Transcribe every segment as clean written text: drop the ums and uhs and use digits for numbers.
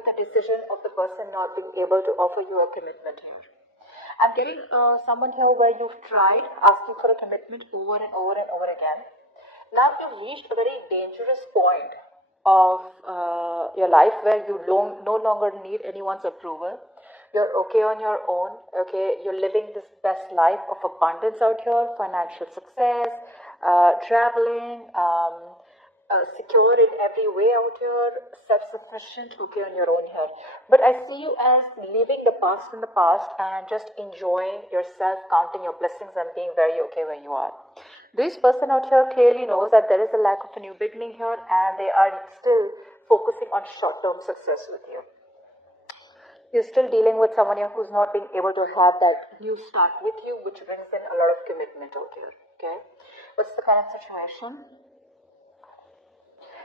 with a decision of the person not being able to offer you a commitment here. I'm getting someone here where you've tried asking for a commitment over and over and over again. Now you've reached a very dangerous point of your life where you no longer need anyone's approval. You're okay on your own, okay? You're living this best life of abundance out here, financial success, traveling, secure in every way out here, self-sufficient, okay, on your own here. But I see you as leaving the past in the past and just enjoying yourself, counting your blessings and being very okay where you are. This person out here clearly knows that there is a lack of a new beginning here and they are still focusing on short-term success with you. You're still dealing with someone here who's not being able to have that new start with you, which brings in a lot of commitment out here, okay? What's the current situation?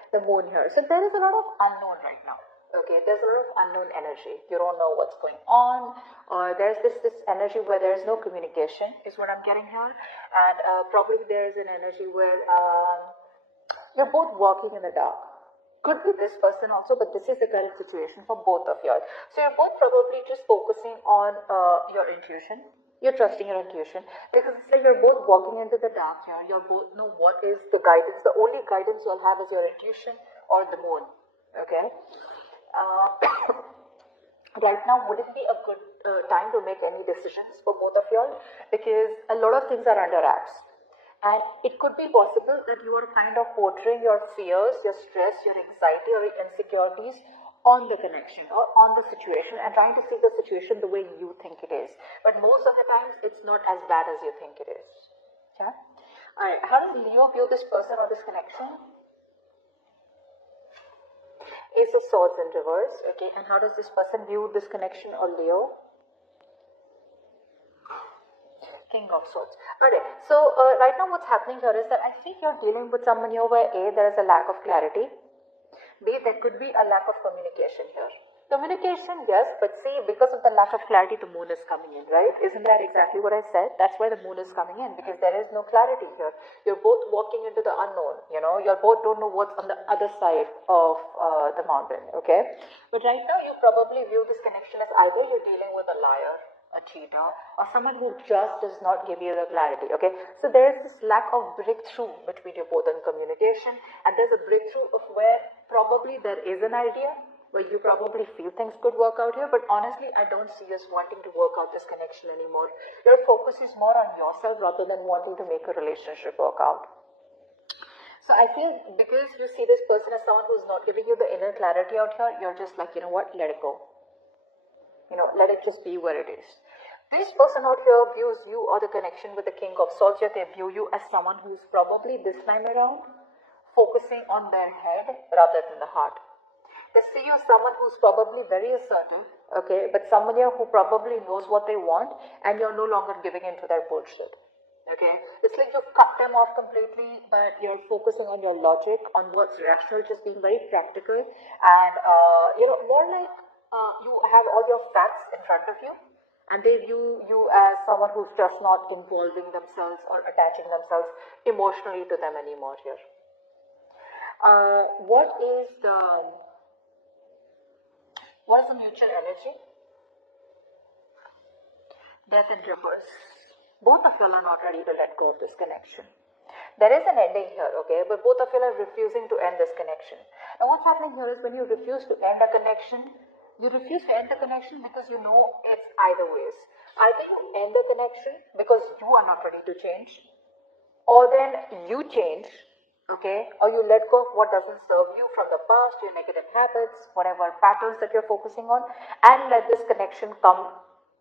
The moon here. So there is a lot of unknown right now, okay? There's a lot of unknown energy. You don't know what's going on, or there's this energy where there is no communication, is what I'm getting here. And probably there is an energy where you're both walking in the dark. Could be this person also, but this is the current situation for both of you. So you're both probably just focusing on your intuition. You're trusting your intuition because it's like you're both walking into the dark here. You both know what is the guidance. The only guidance you'll have is your intuition or the moon. Okay. Right now, would it be a good time to make any decisions for both of y'all? Because a lot of things are under wraps. And it could be possible that you are kind of portraying your fears, your stress, your anxiety or your insecurities on the connection or on the situation and trying to see the situation the way you think it is. But most of the times, it's not as bad as you think it is. Yeah? Alright, how does Leo view this person or this connection? Ace of Swords in reverse, okay, and how does this person view this connection or Leo? King of Swords. Alright, so right now what's happening here is that I think you're dealing with someone here where A, there is a lack of clarity. B, there could be a lack of communication here. Communication, yes, but see, because of the lack of clarity, the moon is coming in, right? Isn't that exactly what I said? That's why the moon is coming in, because there is no clarity here. You're both walking into the unknown, you know, you both don't know what's on the other side of the mountain, okay? But right now, you probably view this connection as either you're dealing with a liar, a cheater, or someone who just does not give you the clarity, okay? So there is this lack of breakthrough between you both in communication, and there's a breakthrough of where probably there is an idea, where you probably feel things could work out here, but honestly, I don't see us wanting to work out this connection anymore. Your focus is more on yourself rather than wanting to make a relationship work out. So I feel because you see this person as someone who's not giving you the inner clarity out here, you're just like, you know what, let it go. You know, let it just be where it is. This person out here views you or the connection with the King of Swords here, they view you as someone who's probably this time around focusing on their head rather than the heart. They see you as someone who's probably very assertive, okay, but someone here who probably knows what they want and you're no longer giving into their bullshit. Okay, it's like you've cut them off completely, but you're focusing on your logic, on what's rational, just being very practical, and you know, more like you have all your facts in front of you, and they view you as someone who's just not involving themselves or attaching themselves emotionally to them anymore here. What is the mutual energy? Death in reverse. Both of you are not ready to let go of this connection. There is an ending here, okay, but both of you are refusing to end this connection. Now what's happening here is when you refuse to end a connection, you refuse to end the connection because you know it's either ways. Either you end the connection because you are not ready to change, or then you change, okay, or you let go of what doesn't serve you from the past, your negative habits, whatever patterns that you're focusing on, and let this connection come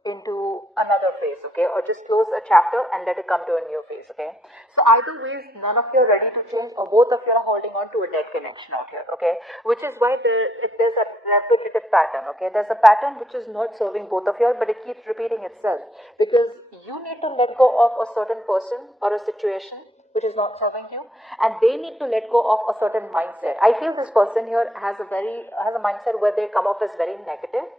into another phase, okay, or just close a chapter and let it come to a new phase, okay. So either ways, none of you are ready to change, or both of you are holding on to a dead connection out here, okay, which is why there's a repetitive pattern, okay. There's a pattern which is not serving both of you, but it keeps repeating itself because you need to let go of a certain person or a situation which is not serving you, and they need to let go of a certain mindset. I feel this person here has a mindset where they come off as very negative,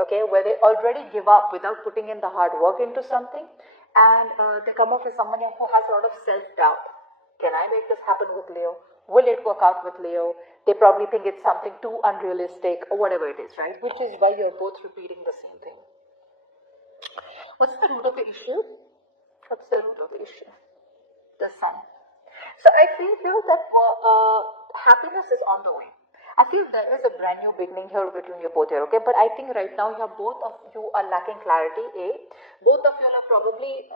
okay, where they already give up without putting in the hard work into something, and they come off as someone who has a lot of self-doubt, Can I make this happen with Leo? Will it work out with Leo? They probably think it's something too unrealistic or whatever it is, right? Which is why you're both repeating the same thing. What's the root of the issue? What's the root of the issue? The sun. So I feel that happiness is on the way. I feel there is a brand new beginning here between you both here, okay? But I think right now both of you are lacking clarity, A. Both of you are probably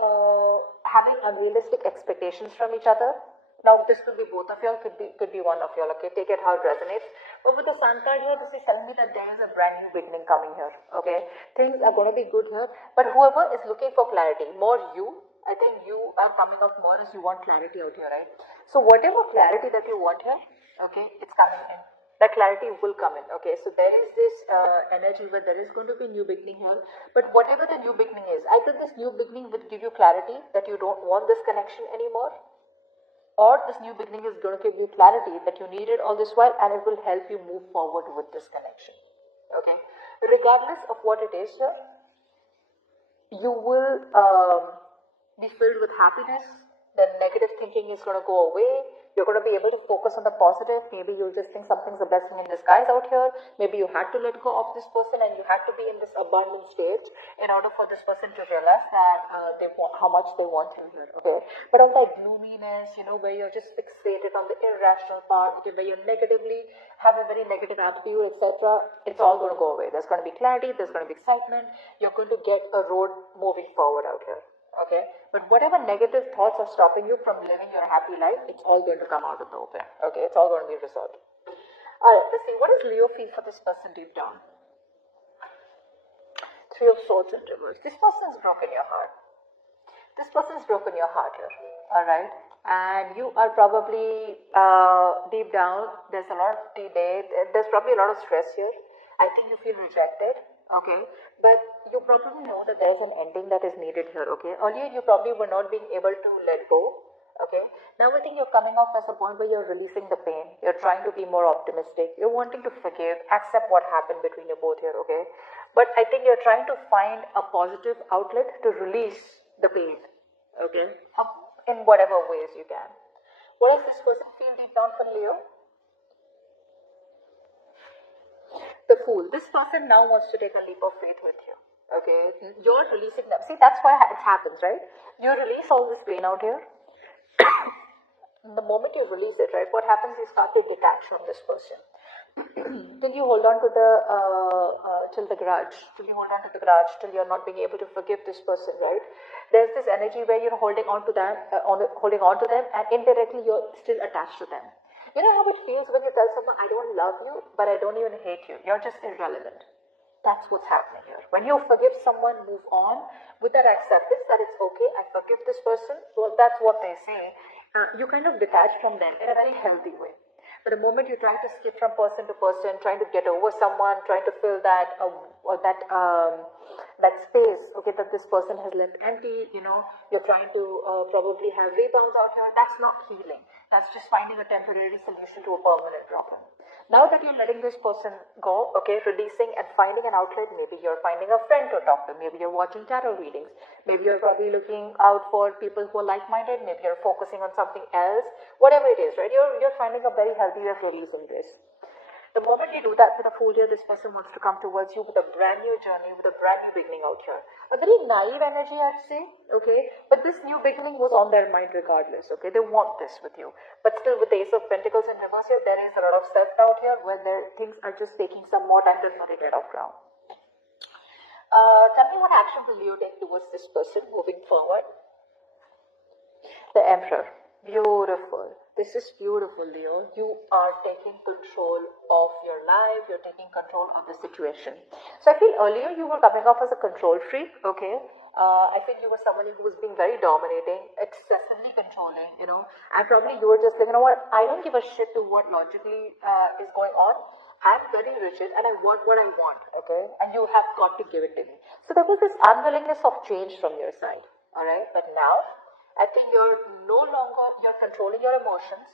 having unrealistic expectations from each other. Now this could be both of you, could be one of you, okay? Take it how it resonates. But with the sun card here, this is telling me that there is a brand new beginning coming here, okay? Things are going to be good here. But whoever is looking for clarity, more you, I think you are coming up more as you want clarity out here, right? So whatever clarity that you want here, okay, it's coming in. That clarity will come in, okay? So there is this energy where there is going to be a new beginning here. But whatever the new beginning is, I think this new beginning will give you clarity that you don't want this connection anymore. Or this new beginning is going to give you clarity that you needed all this while, and it will help you move forward with this connection, okay? Regardless of what it is here, you will be filled with happiness. The negative thinking is going to go away. You're going to be able to focus on the positive. Maybe you'll just think something's a blessing in disguise out here. Maybe you had to let go of this person and you had to be in this abundant state in order for this person to realize that they want how much they want him here, okay? But all that gloominess, you know, where you're just fixated on the irrational part, okay, where you negatively have a very negative attitude, etc., it's all going to go away. There's going to be clarity, there's going to be excitement. You're going to get a road moving forward out here. Okay, but whatever negative thoughts are stopping you from living your happy life, it's all going to come out in the open. Okay, it's all going to be resolved. Alright, let's see, what does Leo feel for this person deep down? Three of Swords in reverse. This person's broken your heart. This person's broken your heart here. Alright, and you are probably deep down, there's a lot of delay, there's probably a lot of stress here. I think you feel rejected. Okay, but you probably know that there is an ending that is needed here, okay? Earlier, you probably were not being able to let go, okay? Now, I think you're coming off as a point where you're releasing the pain. You're trying to be more optimistic. You're wanting to forgive, accept what happened between you both here, okay? But I think you're trying to find a positive outlet to release the pain, okay? In whatever ways you can. What does this person feel deep down for Leo? The Fool. This person now wants to take a leap of faith with you. Okay, you're releasing them. See, that's why it happens, right? You release all this pain out here. The moment you release it, right, what happens is you start to detach from this person. Till you hold on to the till you hold on to the grudge, till you're not being able to forgive this person, right? There's this energy where you're holding on to them, and indirectly you're still attached to them. You know how it feels when you tell someone, I don't love you, but I don't even hate you. You're just irrelevant. That's what's happening here. When you forgive someone, move on with that acceptance that it's okay, I forgive this person. Well, that's what they say. You kind of detach from them in a very healthy way. But the moment you try to skip from person to person, trying to get over someone, trying to fill that space, okay, that this person has left empty, you know, you're trying to probably have rebounds out here. That's not healing. That's just finding a temporary solution to a permanent problem. Now that you're letting this person go, okay, releasing and finding an outlet, maybe you're finding a friend to talk to, maybe you're watching tarot readings, maybe you're probably looking out for people who are like-minded, maybe you're focusing on something else, whatever it is, right? You're finding a very healthy way of releasing this. The moment you do that with a Fool here, this person wants to come towards you with a brand new journey, with a brand new beginning out here. A very naive energy, I'd say, okay? But this new beginning was on their mind regardless, okay? They want this with you. But still, with the Ace of Pentacles in reverse here, there is a lot of self-doubt here where things are just taking some more time before they get off ground. Tell me what action will you take towards this person moving forward? The Emperor. Beautiful. This is beautiful, Leo. You are taking control of your life. You're taking control of the situation. So I feel earlier you were coming off as a control freak, okay? I think you were someone who was being very dominating, excessively controlling, you know. And probably you were just like, you know what, I don't give a shit to what logically is going on. I'm very rigid and I want what I want, okay? And you have got to give it to me. So there was this unwillingness of change from your side, all right? But now, I think you're no longer, you're controlling your emotions,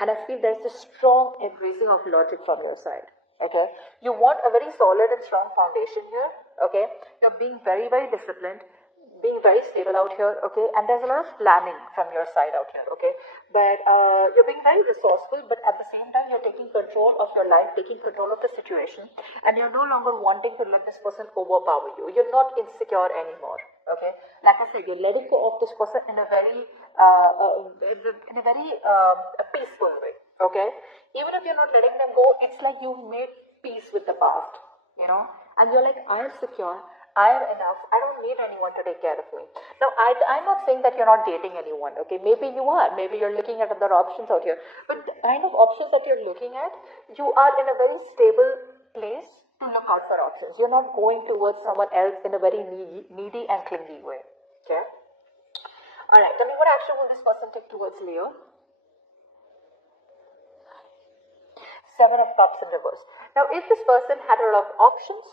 and I feel there's a strong embracing of logic from your side, okay? You want a very solid and strong foundation here, okay? You're being very, very disciplined. being very stable out here, okay, and there's a lot of planning from your side out here, okay, but you're being very resourceful, but at the same time you're taking control of your life, taking control of the situation, and you're no longer wanting to let this person overpower you. You're not insecure anymore, okay. Like I said, you're letting go of this person in a very a peaceful way, okay. Even if you're not letting them go, it's like you made peace with the past, you know, and you're like, I am secure, I am enough, I don't need anyone to take care of me. Now, I'm not saying that you're not dating anyone, okay? Maybe you are, maybe you're looking at other options out here, but the kind of options that you're looking at, you are in a very stable place to look out for options. You're not going towards someone else in a very needy and clingy way, okay? Alright, tell me, what action will this person take towards Leo? Seven of Cups in reverse. Now, if this person had a lot of options,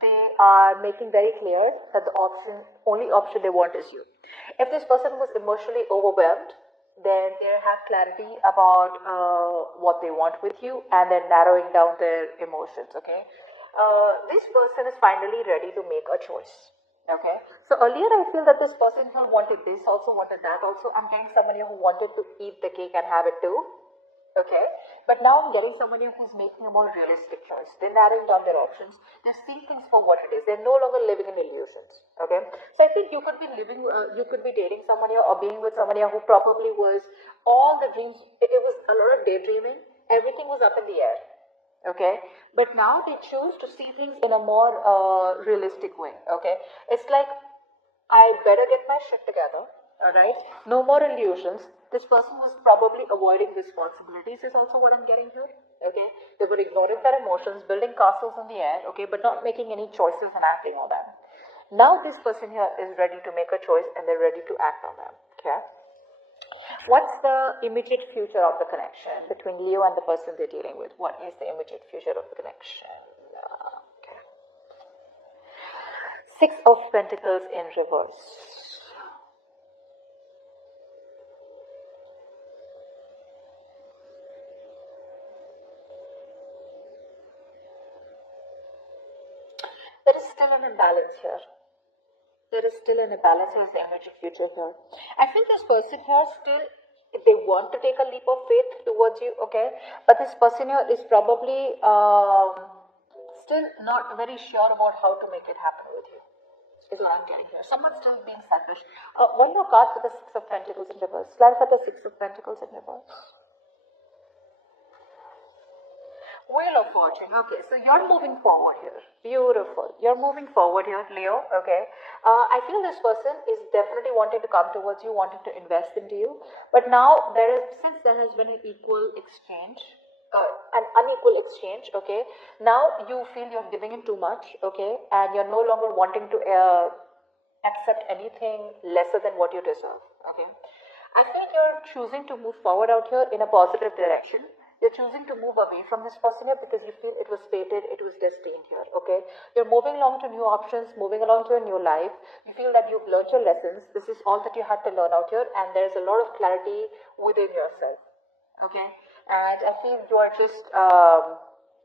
they are making very clear that the only option they want is you. If this person was emotionally overwhelmed, then they have clarity about what they want with you, and they're narrowing down their emotions, okay? This person is finally ready to make a choice, okay? So earlier I feel that this person who wanted this, also wanted that, also I'm getting somebody who wanted to eat the cake and have it too. Okay, but now I'm getting someone who's making a more realistic choice. They're narrowing down their options. They're seeing things for what it is. They're no longer living in illusions. Okay, so I think you could be you could be dating someone here or being with someone here who probably was all the dreams. It was a lot of daydreaming. Everything was up in the air. Okay, but now they choose to see things in a more realistic way. Okay, it's like, I better get my shit together. Alright, no more illusions. This person was probably avoiding responsibilities, is also what I'm getting here. Okay, they were ignoring their emotions, building castles in the air, okay, but not making any choices and acting on them. Now this person here is ready to make a choice and they're ready to act on them. Okay, what's the immediate future of the connection between Leo and the person they're dealing with? What is the immediate future of the connection? Okay. Six of Pentacles in reverse. There is still an imbalance here. There is still an imbalance with the immediate future here. I think this person here still, they want to take a leap of faith towards you, okay? But this person here is probably still not very sure about how to make it happen with you, is what I'm getting here. Someone's still being selfish. One more card with the Six of Pentacles in reverse. Clarify the Six of Pentacles in reverse. Wheel of Fortune. Okay, so you're moving forward here. Beautiful. You're moving forward here, Leo. Okay. I feel this person is definitely wanting to come towards you, wanting to invest into you. But now, since there has been an equal exchange, an unequal exchange, okay, now you feel you're giving in too much, okay, and you're no longer wanting to accept anything lesser than what you deserve, okay. I feel you're choosing to move forward out here in a positive direction. You're choosing to move away from this person here because you feel it was fated, it was destined here, okay? You're moving along to new options, moving along to a new life. You feel that you've learned your lessons. This is all that you had to learn out here, and there's a lot of clarity within yourself, okay? And I feel you are just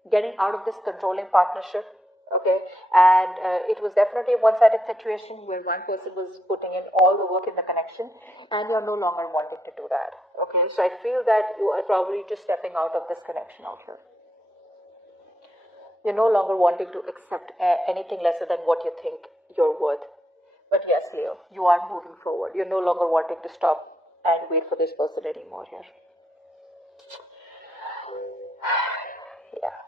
getting out of this controlling partnership, okay, and it was definitely a one-sided situation where one person was putting in all the work in the connection, and you're no longer wanting to do that, okay. So I feel that you are probably just stepping out of this connection out here. You're no longer wanting to accept anything lesser than what you think you're worth. But yes, Leo, you are moving forward. You're no longer wanting to stop and wait for this person anymore here. Yeah.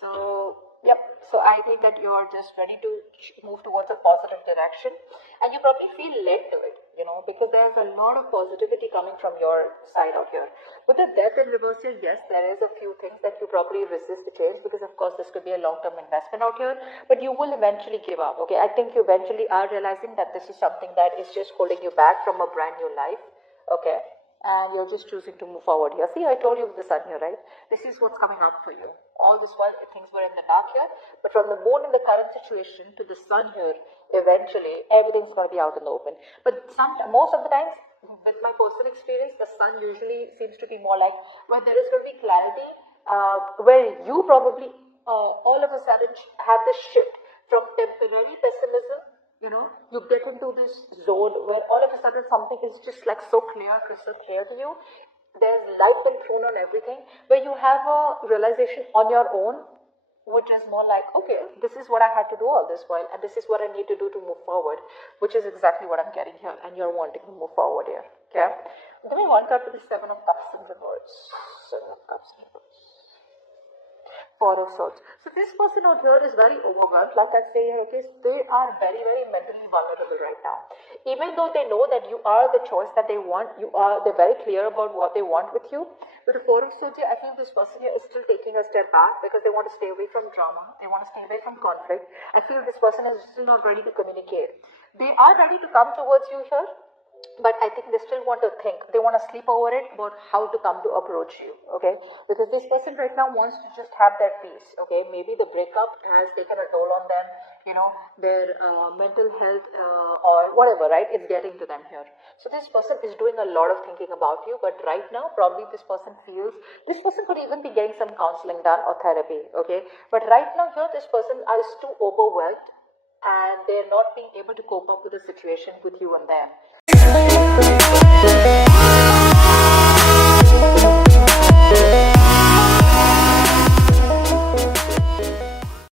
So, yep. So I think that you're just ready to move towards a positive direction, and you probably feel led to it, you know, because there's a lot of positivity coming from your side out here. With the Death in reverse here, yes, there is a few things that you probably resist to change because, of course, this could be a long-term investment out here, but you will eventually give up, okay? I think you eventually are realizing that this is something that is just holding you back from a brand new life, okay? And you're just choosing to move forward here. See, I told you with the sun here, right? This is what's coming up for you. All this while things were in the dark here, but from the moon in the current situation to the sun here, eventually everything's going to be out in the open. But most of the times, with my personal experience, the sun usually seems to be more like where there is going to be clarity, where you probably all of a sudden have this shift from temporary pessimism you get into this zone where all of a sudden something is just like so clear, crystal clear to you. There's light being thrown on everything, where you have a realization on your own, which is more like, okay, this is what I had to do all this while, and this is what I need to do to move forward, which is exactly what I'm getting here, and you're wanting to move forward here. Okay? Give me one card for the Seven of Cups in reverse. Seven of Cups in reverse. Four of Swords. So this person out here is very overwhelmed. Like I say here, okay, they are very, very mentally vulnerable right now. Even though they know that you are the choice that they want, they're very clear about what they want with you. With the Four of Swords here, I feel this person here is still taking a step back because they want to stay away from drama. They want to stay away from conflict. I feel this person is still not ready to communicate. They are ready to come towards you here, but I think they still want to think. They want to sleep over it about how to come to approach you, okay? Because this person right now wants to just have their peace, okay? Maybe the breakup has taken a toll on them, their mental health or whatever, right? It's getting to them here. So this person is doing a lot of thinking about you, but right now, probably this person could even be getting some counseling done or therapy, okay? But right now here, this person is too overwhelmed and they're not being able to cope up with the situation with you and them.